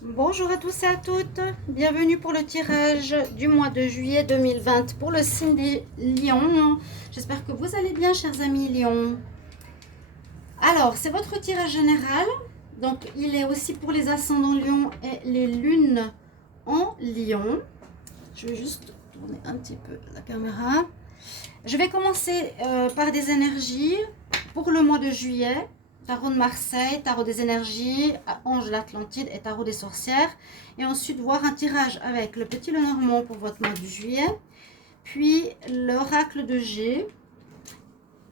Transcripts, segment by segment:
Bonjour à tous et à toutes, bienvenue pour le tirage du mois de juillet 2020 pour le signe des lions. J'espère que vous allez bien, chers amis lions. Alors, c'est votre tirage général, donc il est aussi pour les ascendants lions et les lunes en lion. Je vais juste tourner un petit peu la caméra. Je vais commencer par des énergies pour le mois de juillet. Tarot de Marseille, tarot des énergies, ange de l'Atlantide et tarot des sorcières. Et ensuite voir un tirage avec le petit Lenormand pour votre mois de juillet. Puis l'oracle de G,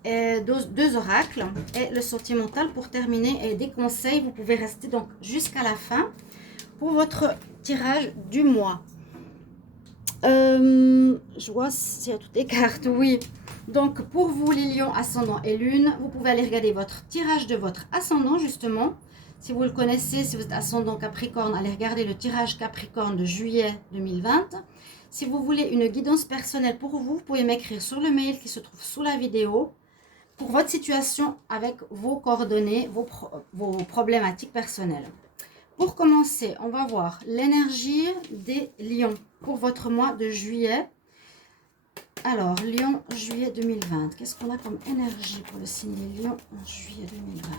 et deux oracles et le sentimental pour terminer. Et des conseils, vous pouvez rester donc jusqu'à la fin pour votre tirage du mois. Je vois s'il y a toutes les cartes, oui. Donc, pour vous, les lions, ascendant et lune, vous pouvez aller regarder votre tirage de votre ascendant, justement. Si vous le connaissez, si vous êtes ascendant Capricorne, allez regarder le tirage Capricorne de juillet 2020. Si vous voulez une guidance personnelle pour vous, vous pouvez m'écrire sur le mail qui se trouve sous la vidéo pour votre situation avec vos coordonnées, vos problématiques personnelles. Pour commencer, on va voir l'énergie des lions pour votre mois de juillet. Alors, Lion, juillet 2020. Qu'est-ce qu'on a comme énergie pour le signe des lions en juillet 2020?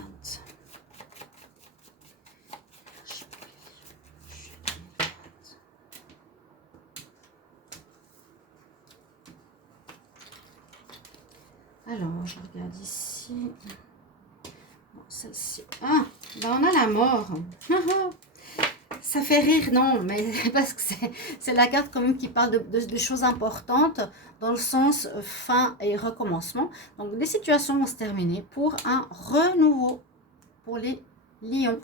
Alors, je regarde ici. Bon, celle-ci. Ah, ben on a la mort. Ça fait rire, non, mais parce que c'est la carte quand même qui parle de choses importantes dans le sens fin et recommencement. Donc, les situations vont se terminer pour un renouveau pour les lions.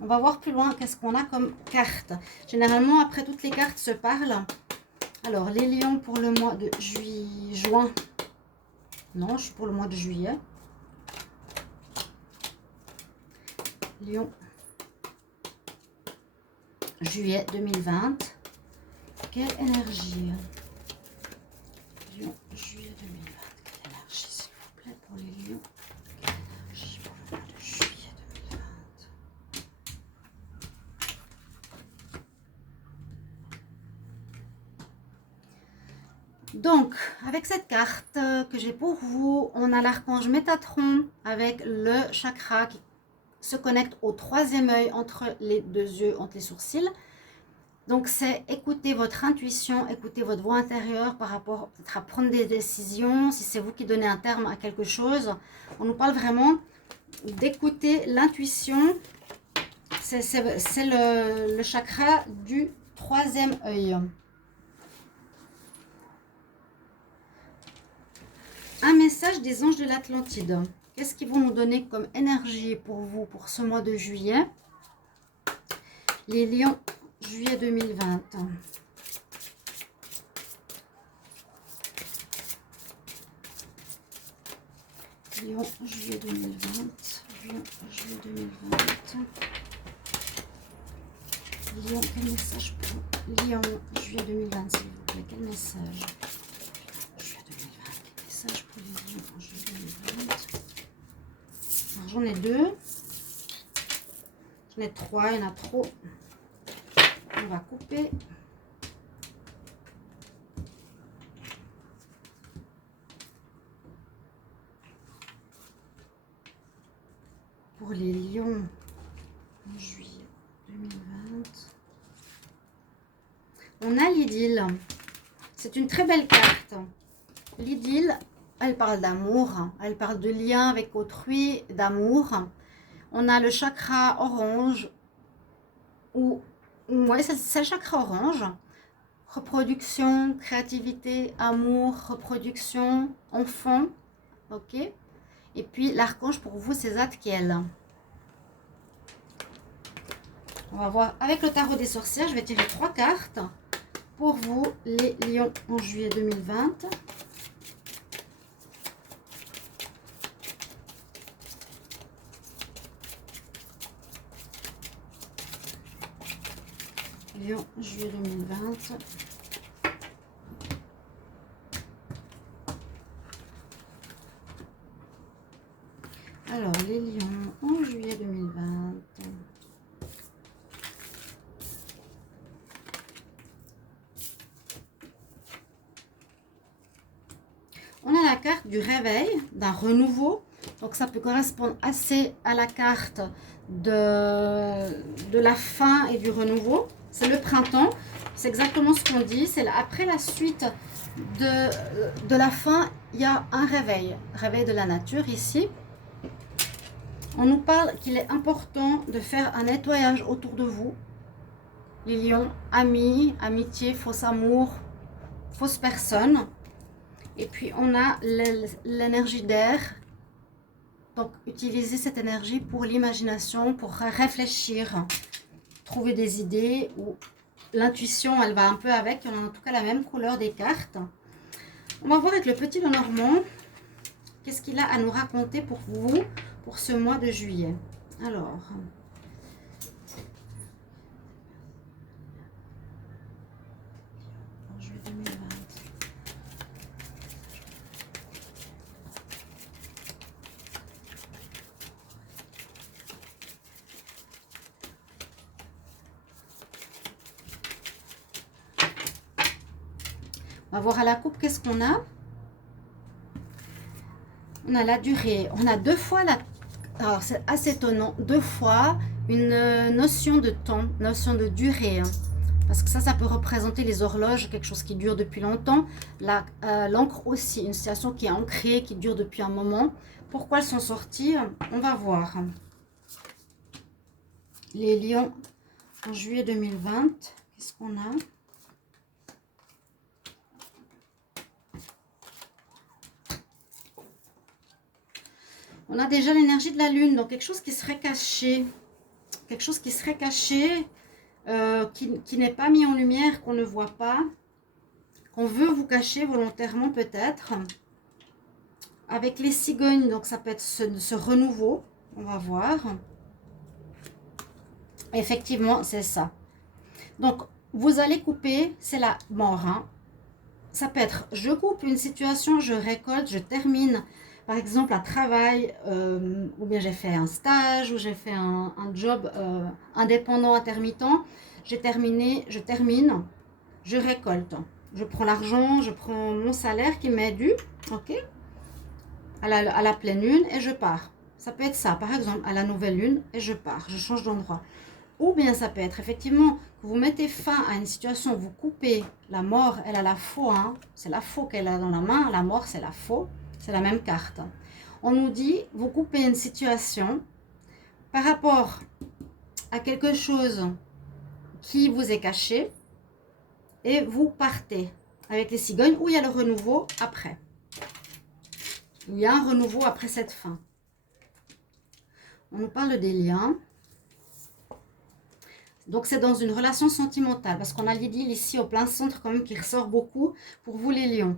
On va voir plus loin qu'est-ce qu'on a comme carte. Généralement, après, toutes les cartes se parlent. Alors, les lions pour le mois de juin. Non, je suis pour le mois de juillet. Lion, juillet 2020. Quelle énergie? Lion, juillet 2020. Quelle énergie, s'il vous plaît, pour les lions? Quelle énergie pour le mois de juillet 2020? Donc, avec cette carte que j'ai pour vous, on a l'archange Métatron avec le chakra qui se connecte au troisième œil entre les deux yeux, entre les sourcils. Donc, c'est écouter votre intuition, écouter votre voix intérieure par rapport peut-être à prendre des décisions. Si c'est vous qui donnez un terme à quelque chose, on nous parle vraiment d'écouter l'intuition. C'est le chakra du troisième œil. Un message des anges de l'Atlantide. Qu'est-ce qu'ils vont nous donner comme énergie pour vous pour ce mois de juillet? Les lions, juillet 2020. Lion, juillet 2020. Lion, juillet 2020. Lion, quel message pour Lion, juillet 2020, s'il vous plaît? Quel message? Juillet 2020, quel message pour les lions en juillet 2020? Alors, j'en ai deux. J'en ai trois, il y en a trop. On va couper. Pour les lions en juillet 2020. On a l'idylle. C'est une très belle carte. L'idylle, elle parle d'amour. Elle parle de lien avec autrui, d'amour. On a le chakra orange. Ouais, c'est le chakra orange. Reproduction, créativité, amour, reproduction, enfant. Ok. Et puis l'archange pour vous, c'est Zadkiel. On va voir avec le tarot des sorcières. Je vais tirer 3 cartes pour vous, les lions en juillet 2020. Lion, juillet 2020. Alors, les lions en juillet 2020. carte du réveil, d'un renouveau. Donc ça peut correspondre assez à la carte de la fin et du renouveau. C'est le printemps, c'est exactement ce qu'on dit. C'est après la suite de la fin, il y a un réveil de la nature ici. On nous parle qu'il est important de faire un nettoyage autour de vous. Les lions, amis, amitié, faux amour, fausses personnes. Et puis on a l'énergie d'air. Donc utilisez cette énergie pour l'imagination, pour réfléchir, trouver des idées. Ou l'intuition, elle va un peu avec. On a en tout cas la même couleur des cartes. On va voir avec le petit Lenormand, qu'est-ce qu'il a à nous raconter pour vous, pour ce mois de juillet. Alors, juillet 2020. On va voir à la coupe qu'est-ce qu'on a. On a la durée. On a deux fois la... Alors, c'est assez étonnant. Deux fois une notion de temps, notion de durée. Hein. Parce que ça peut représenter les horloges, quelque chose qui dure depuis longtemps. L'encre aussi, une situation qui est ancrée, qui dure depuis un moment. Pourquoi elles sont sorties? On va voir. Les lions en juillet 2020. Qu'est-ce qu'on a? On a déjà l'énergie de la lune, donc quelque chose qui serait caché. Quelque chose qui serait caché, qui n'est pas mis en lumière, qu'on ne voit pas. Qu'on veut vous cacher volontairement peut-être. Avec les cigognes, donc ça peut être ce renouveau. On va voir. Effectivement, c'est ça. Donc, vous allez couper, c'est la mort. Hein. Ça peut être, je coupe une situation, je récolte, je termine. Par exemple, un travail, ou bien j'ai fait un stage, ou j'ai fait un job indépendant, intermittent. J'ai terminé, je termine, je récolte. Je prends l'argent, je prends mon salaire qui m'est dû, ok, à la pleine lune et je pars. Ça peut être ça, par exemple, à la nouvelle lune et je pars, je change d'endroit. Ou bien ça peut être effectivement que vous mettez fin à une situation, vous coupez la mort, elle a la faux, hein, c'est la faux qu'elle a dans la main, la mort c'est la faux. C'est la même carte. On nous dit, vous coupez une situation par rapport à quelque chose qui vous est caché et vous partez avec les cigognes où il y a le renouveau après. Il y a un renouveau après cette fin. On nous parle des liens. Donc c'est dans une relation sentimentale parce qu'on a l'idylle ici au plein centre quand même qui ressort beaucoup pour vous les lions.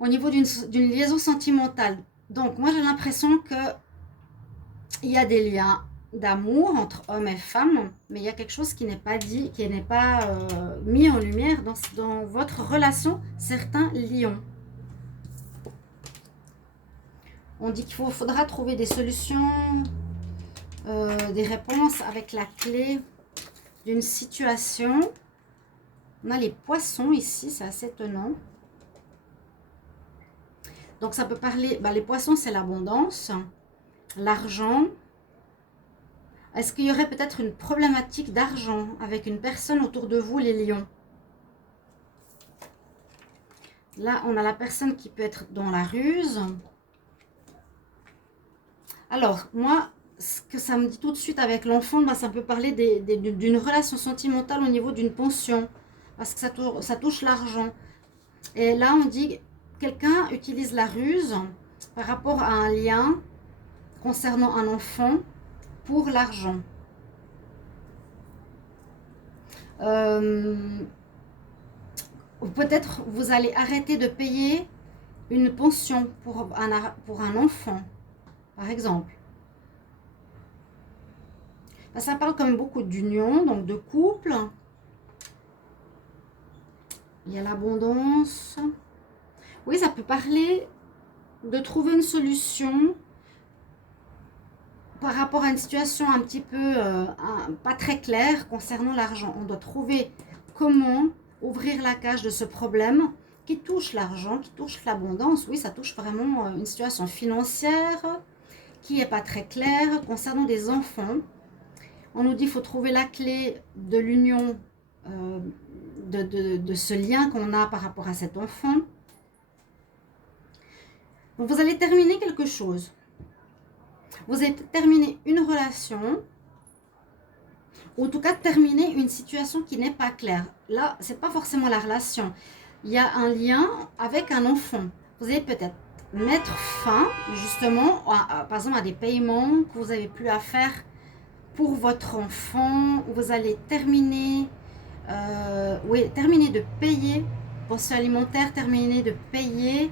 Au niveau d'une liaison sentimentale. Donc, moi, j'ai l'impression qu'il y a des liens d'amour entre hommes et femmes, mais il y a quelque chose qui n'est pas dit, qui n'est pas mis en lumière dans votre relation, certains lions. On dit qu'il faudra trouver des solutions, des réponses avec la clé d'une situation. On a les poissons ici, c'est assez étonnant. Donc, ça peut parler... les poissons, c'est l'abondance, l'argent. Est-ce qu'il y aurait peut-être une problématique d'argent avec une personne autour de vous, les lions? Là, on a la personne qui peut être dans la ruse. Alors, moi, ce que ça me dit tout de suite avec l'enfant, ça peut parler d'une relation sentimentale au niveau d'une pension. Parce que ça touche l'argent. Et là, on dit... Quelqu'un utilise la ruse par rapport à un lien concernant un enfant pour l'argent. Peut-être vous allez arrêter de payer une pension pour un enfant, par exemple. Ça parle quand même beaucoup d'union, donc de couple. Il y a l'abondance. Oui, ça peut parler de trouver une solution par rapport à une situation un petit peu pas très claire concernant l'argent. On doit trouver comment ouvrir la cage de ce problème qui touche l'argent, qui touche l'abondance. Oui, ça touche vraiment une situation financière qui n'est pas très claire concernant des enfants. On nous dit qu'il faut trouver la clé de l'union, de ce lien qu'on a par rapport à cet enfant. Donc, vous allez terminer quelque chose. Vous allez terminer une relation, ou en tout cas terminer une situation qui n'est pas claire. Là, ce n'est pas forcément la relation. Il y a un lien avec un enfant. Vous allez peut-être mettre fin justement par exemple à des paiements que vous n'avez plus à faire pour votre enfant. Vous allez terminer, terminer de payer pension alimentaire, terminer de payer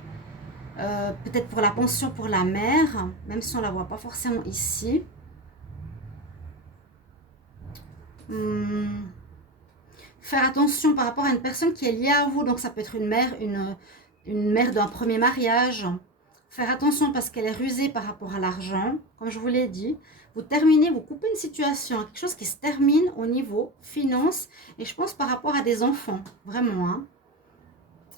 peut-être pour la pension pour la mère, même si on ne la voit pas forcément ici. Faire attention par rapport à une personne qui est liée à vous, donc ça peut être une mère d'un premier mariage. Faire attention parce qu'elle est rusée par rapport à l'argent, comme je vous l'ai dit. Vous terminez, vous coupez une situation, quelque chose qui se termine au niveau finance, et je pense par rapport à des enfants, vraiment. Hein.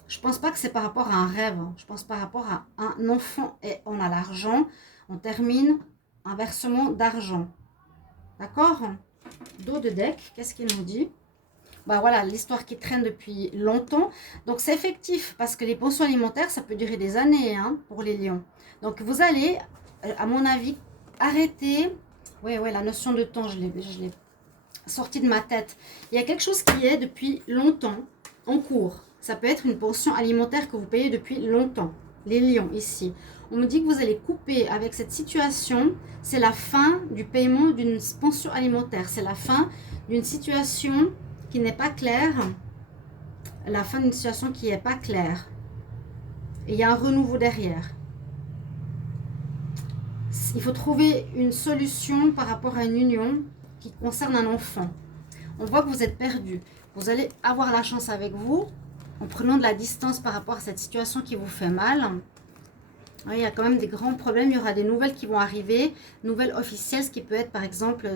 Je pense pas que c'est par rapport à un rêve, je pense par rapport à un enfant, et on a l'argent, on termine un versement d'argent. D'accord? Dos de deck, qu'est-ce qu'il nous dit? Bah voilà, l'histoire qui traîne depuis longtemps. Donc c'est effectif parce que les pensions alimentaires, ça peut durer des années hein, pour les lions. Donc vous allez, à mon avis, arrêter. Oui, la notion de temps, je l'ai sortie de ma tête. Il y a quelque chose qui est depuis longtemps en cours. Ça peut être une pension alimentaire que vous payez depuis longtemps. Les lions ici. On me dit que vous allez couper avec cette situation. C'est la fin du paiement d'une pension alimentaire. C'est la fin d'une situation qui n'est pas claire. La fin d'une situation qui n'est pas claire. Et il y a un renouveau derrière. Il faut trouver une solution par rapport à une union qui concerne un enfant. On voit que vous êtes perdu. Vous allez avoir la chance avec vous en prenant de la distance par rapport à cette situation qui vous fait mal. Oui, il y a quand même des grands problèmes. Il y aura des nouvelles qui vont arriver, nouvelles officielles, ce qui peut être par exemple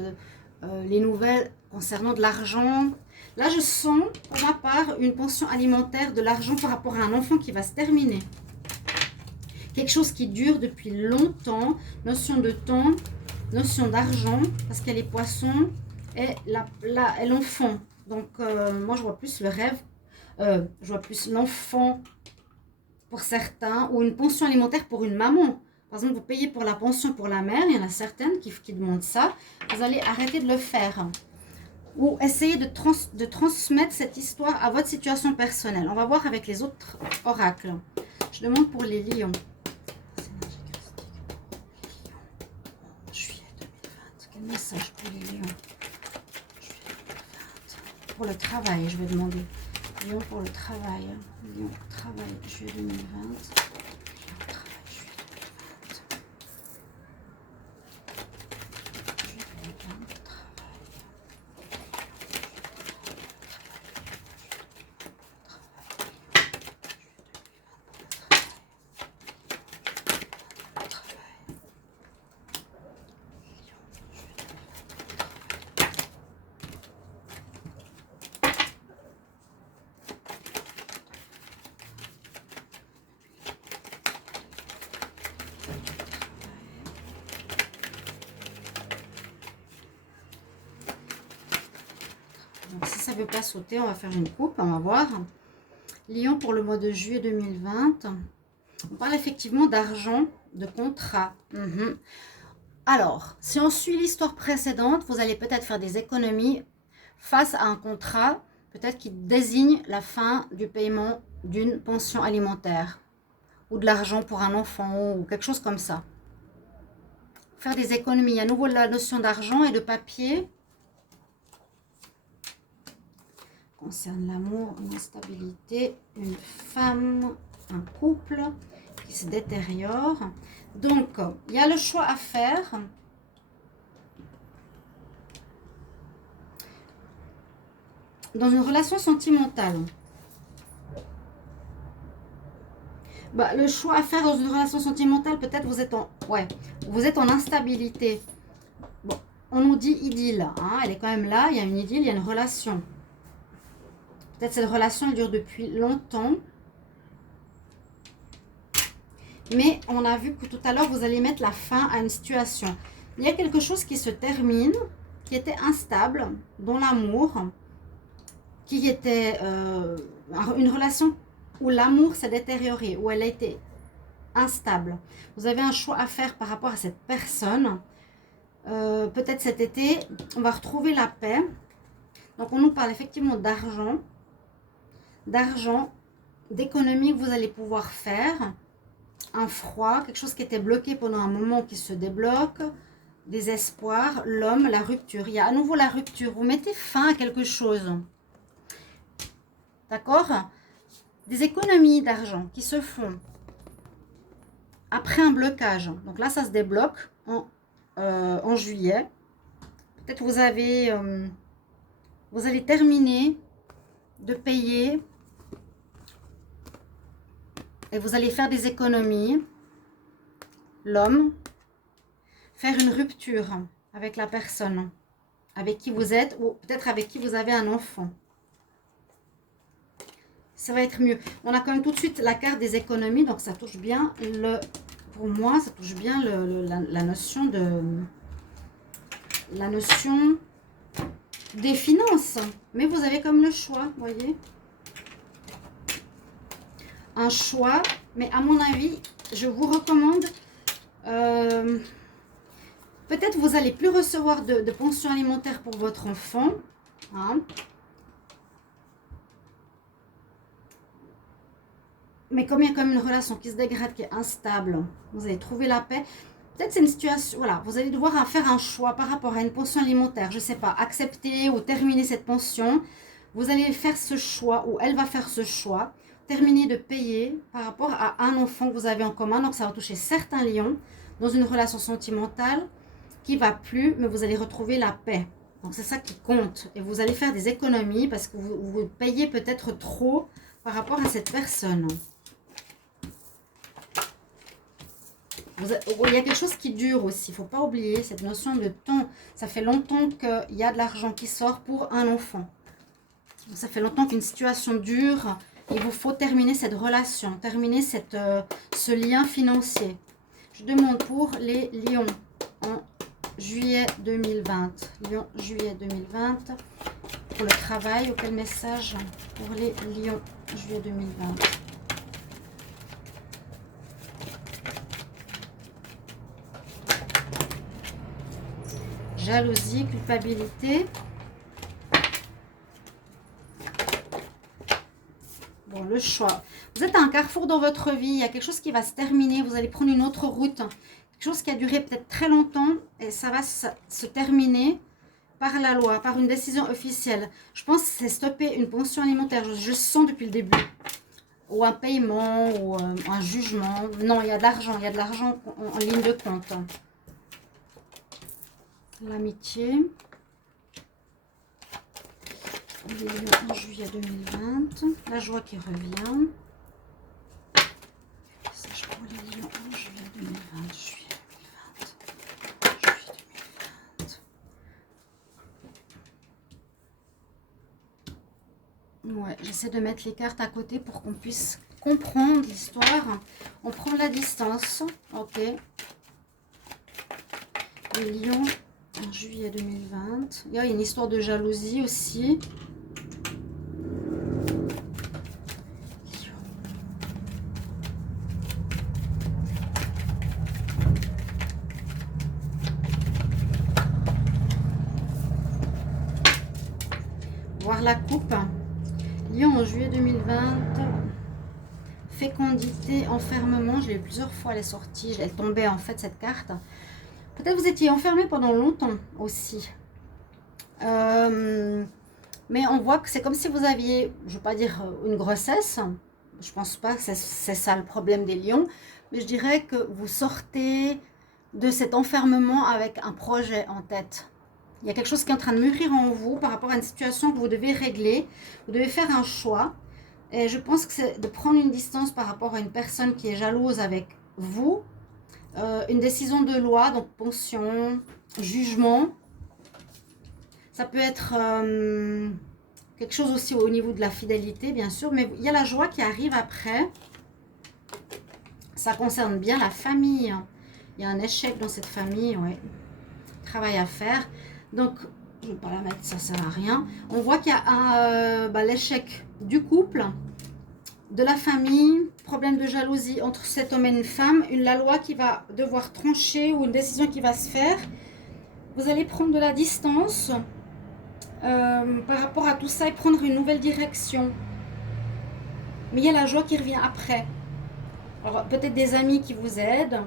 les nouvelles concernant de l'argent. Là, je sens pour ma part une pension alimentaire, de l'argent par rapport à un enfant qui va se terminer. Quelque chose qui dure depuis longtemps, notion de temps, notion d'argent, parce qu'il y a les poissons et l'enfant. Donc, moi, je vois plus le rêve, je vois plus l'enfant pour certains, ou une pension alimentaire pour une maman. Par exemple, vous payez pour la pension pour la mère, il y en a certaines qui demandent ça. Vous allez arrêter de le faire. Ou essayer de transmettre cette histoire à votre situation personnelle. On va voir avec les autres oracles. Je demande pour les lions. Juillet 2020. Quel message pour les lions? Juillet 2020. Pour le travail, je vais demander. Lion pour le travail. Lion travail, juillet 2020. Donc, si ça ne veut pas sauter, on va faire une coupe, on va voir. Lion pour le mois de juillet 2020. On parle effectivement d'argent, de contrat. Alors, si on suit l'histoire précédente, vous allez peut-être faire des économies face à un contrat, peut-être qui désigne la fin du paiement d'une pension alimentaire ou de l'argent pour un enfant ou quelque chose comme ça. Faire des économies. À nouveau, la notion d'argent et de papier. Concerne l'amour, l'instabilité, une femme, un couple qui se détériore. Donc, il y a le choix à faire. Dans une relation sentimentale. Bah, le choix à faire dans une relation sentimentale, peut-être vous êtes en instabilité. Bon, on nous dit idylle, hein, elle est quand même là, il y a une idylle, il y a une relation. Peut-être cette relation elle dure depuis longtemps. Mais on a vu que tout à l'heure, vous allez mettre la fin à une situation. Il y a quelque chose qui se termine, qui était instable dans l'amour, qui était une relation où l'amour s'est détérioré, où elle a été instable. Vous avez un choix à faire par rapport à cette personne. Peut-être cet été, on va retrouver la paix. Donc on nous parle effectivement d'argent, d'économie que vous allez pouvoir faire, un froid, quelque chose qui était bloqué pendant un moment qui se débloque, des espoirs, l'homme, la rupture. Il y a à nouveau la rupture. Vous mettez fin à quelque chose. D'accord? Des économies d'argent qui se font après un blocage. Donc là, ça se débloque en juillet. Peut-être vous allez terminer de payer et vous allez faire des économies. L'homme, faire une rupture avec la personne avec qui vous êtes ou peut-être avec qui vous avez un enfant. Ça va être mieux. On a quand même tout de suite la carte des économies, donc ça touche bien pour moi, ça touche bien la notion des finances. Mais vous avez comme le choix, vous voyez. Un choix, mais à mon avis, je vous recommande, peut-être vous allez plus recevoir de pension alimentaire pour votre enfant, hein. Mais comme il y a comme une relation qui se dégrade, qui est instable, vous allez trouver la paix. Peut-être c'est une situation, voilà, vous allez devoir faire un choix par rapport à une pension alimentaire. Je ne sais pas, accepter ou terminer cette pension. Vous allez faire ce choix, ou elle va faire ce choix, terminer de payer par rapport à un enfant que vous avez en commun. Donc ça va toucher certains lions dans une relation sentimentale qui ne va plus, mais vous allez retrouver la paix. Donc c'est ça qui compte. Et vous allez faire des économies parce que vous payez peut-être trop par rapport à cette personne. Il y a quelque chose qui dure aussi. Il ne faut pas oublier cette notion de temps. Ça fait longtemps qu'il y a de l'argent qui sort pour un enfant. Ça fait longtemps qu'une situation dure. Il vous faut terminer cette relation, terminer ce lien financier. Je demande pour les lions en juillet 2020. Lion, juillet 2020. Pour le travail, quel message pour les lions, juillet 2020. Jalousie, culpabilité. Bon, le choix. Vous êtes à un carrefour dans votre vie. Il y a quelque chose qui va se terminer. Vous allez prendre une autre route. Quelque chose qui a duré peut-être très longtemps. Et ça va se terminer par la loi, par une décision officielle. Je pense que c'est stopper une pension alimentaire. Je sens depuis le début. Ou un paiement, ou un jugement. Non, il y a de l'argent. Il y a de l'argent en ligne de compte. L'amitié. Les lions en juillet 2020. La joie qui revient. Message pour les lions en juillet 2020. Juillet 2020. Ouais, j'essaie de mettre les cartes à côté pour qu'on puisse comprendre l'histoire. On prend la distance. Ok. Les lions en juillet 2020. Il y a une histoire de jalousie aussi. Voir la coupe. Lion en juillet 2020. Fécondité, enfermement. Je l'ai eu plusieurs fois, elle est sortie. Elle tombait en fait cette carte. Peut-être vous étiez enfermé pendant longtemps aussi. Mais on voit que c'est comme si vous aviez, je ne veux pas dire une grossesse. Je ne pense pas que c'est ça le problème des lions. Mais je dirais que vous sortez de cet enfermement avec un projet en tête. Il y a quelque chose qui est en train de mûrir en vous par rapport à une situation que vous devez régler. Vous devez faire un choix. Et je pense que c'est de prendre une distance par rapport à une personne qui est jalouse avec vous. Une décision de loi, donc pension, jugement. Ça peut être quelque chose aussi au niveau de la fidélité, bien sûr. Mais il y a la joie qui arrive après. Ça concerne bien la famille. Il y a un échec dans cette famille, oui. Travail à faire. Donc, je ne vais pas la mettre, ça ne sert à rien. On voit qu'il y a l'échec du couple, de la famille, problème de jalousie entre cet homme et une femme, la loi qui va devoir trancher ou une décision qui va se faire. Vous allez prendre de la distance par rapport à tout ça et prendre une nouvelle direction. Mais il y a la joie qui revient après. Alors, peut-être des amis qui vous aident.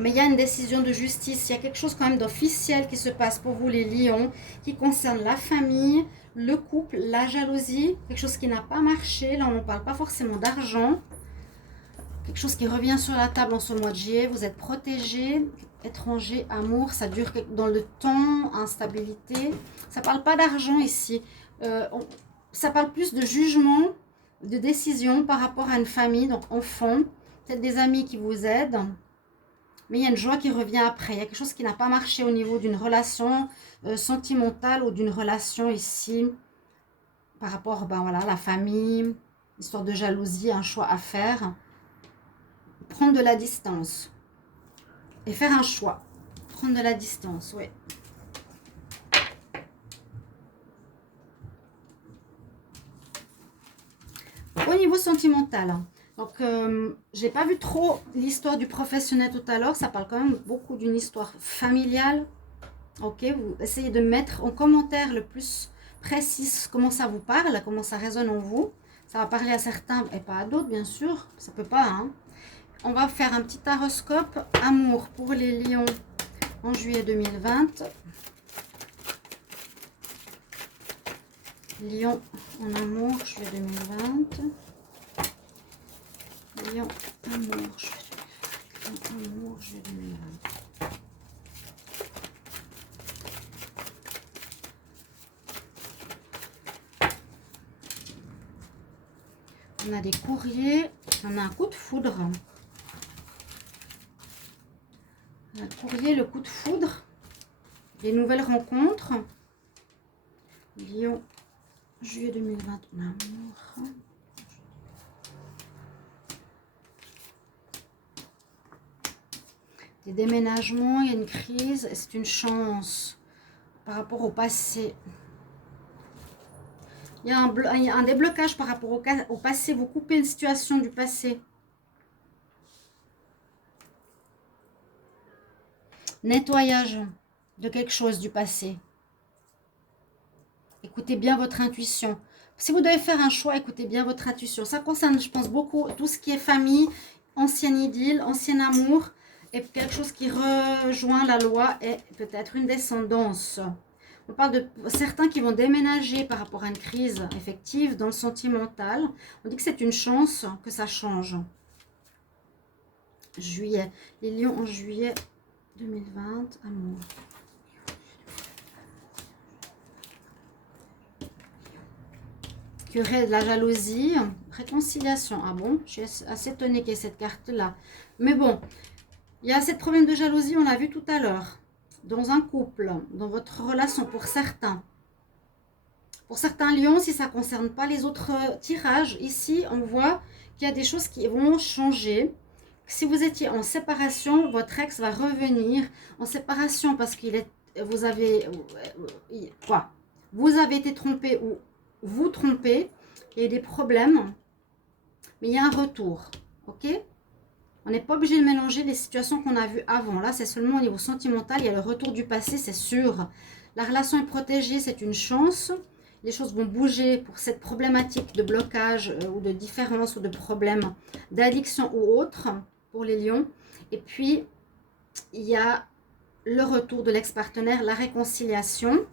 Mais il y a une décision de justice. Il y a quelque chose quand même d'officiel qui se passe pour vous les lions, qui concerne la famille, le couple, la jalousie. Quelque chose qui n'a pas marché. Là, on ne parle pas forcément d'argent. Quelque chose qui revient sur la table en ce mois de juillet. Vous êtes protégé, étranger, amour. Ça dure dans le temps, instabilité. Ça ne parle pas d'argent ici. Ça parle plus de jugement, de décision par rapport à une famille, donc enfant. Peut-être des amis qui vous aident. Mais il y a une joie qui revient après. Il y a quelque chose qui n'a pas marché au niveau d'une relation sentimentale ou d'une relation ici. Par rapport à la famille, histoire de jalousie, un choix à faire. Prendre de la distance. Et faire un choix. Prendre de la distance, oui. Au niveau sentimental, donc j'ai pas vu trop l'histoire du professionnel tout à l'heure, ça parle quand même beaucoup d'une histoire familiale. Ok, vous essayez de mettre en commentaire le plus précis comment ça vous parle, comment ça résonne en vous. Ça va parler à certains et pas à d'autres, bien sûr, ça peut pas, hein. On va faire un petit horoscope amour pour les lions en juillet 2020. Lion en amour, juillet 2020. Lion, amour, juillet 2020. Lion, amour, juillet 2020. On a des courriers, on a un coup de foudre. Un courrier, le coup de foudre. Des nouvelles rencontres. Lion, juillet 2020, en amour. Des déménagements, il y a une crise, c'est une chance par rapport au passé. Il y a un déblocage par rapport au passé, vous coupez une situation du passé. Nettoyage de quelque chose du passé. Écoutez bien votre intuition. Si vous devez faire un choix, écoutez bien votre intuition. Ça concerne, je pense, beaucoup tout ce qui est famille, ancienne idylle, ancien amour, et quelque chose qui rejoint la loi et peut-être une descendance. On parle de certains qui vont déménager par rapport à une crise effective dans le sentimental. On dit que c'est une chance que ça change. Juillet. Les lions en juillet 2020. Amour. Curé de la jalousie. Réconciliation. Ah bon? Je suis assez étonnée qu'il y ait cette carte-là. Mais bon, il y a cette problème de jalousie, on l'a vu tout à l'heure. Dans un couple, dans votre relation, pour certains. Pour certains lions, si ça ne concerne pas les autres tirages, ici, on voit qu'il y a des choses qui vont changer. Si vous étiez en séparation, votre ex va revenir en séparation parce vous avez été trompé ou vous trompez. Il y a des problèmes, mais il y a un retour. Ok ? On n'est pas obligé de mélanger les situations qu'on a vues avant. Là, c'est seulement au niveau sentimental. Il y a le retour du passé, c'est sûr. La relation est protégée, c'est une chance. Les choses vont bouger pour cette problématique de blocage ou de différence ou de problème d'addiction ou autre pour les lions. Et puis, il y a le retour de l'ex-partenaire, la réconciliation.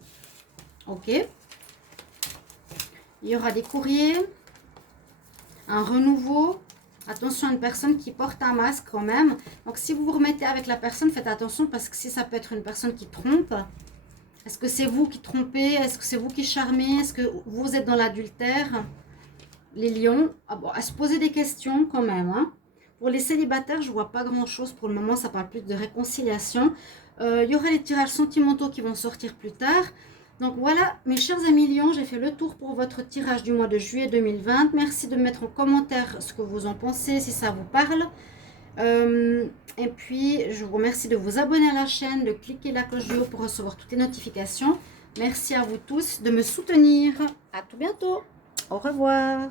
Ok. Il y aura des courriers, un renouveau. Attention à une personne qui porte un masque quand même. Donc, si vous vous remettez avec la personne, faites attention parce que si ça peut être une personne qui trompe, est-ce que c'est vous qui trompez? Est-ce que c'est vous qui charmez? Est-ce que vous êtes dans l'adultère? Les lions, à se poser des questions quand même. Hein. Pour les célibataires, je ne vois pas grand-chose pour le moment. Ça parle plus de réconciliation. Il y aura les tirages sentimentaux qui vont sortir plus tard. Donc voilà, mes chers amis Lion, j'ai fait le tour pour votre tirage du mois de juillet 2020. Merci de mettre en commentaire ce que vous en pensez, si ça vous parle. Et puis, je vous remercie de vous abonner à la chaîne, de cliquer la cloche du haut pour recevoir toutes les notifications. Merci à vous tous de me soutenir. À tout bientôt. Au revoir.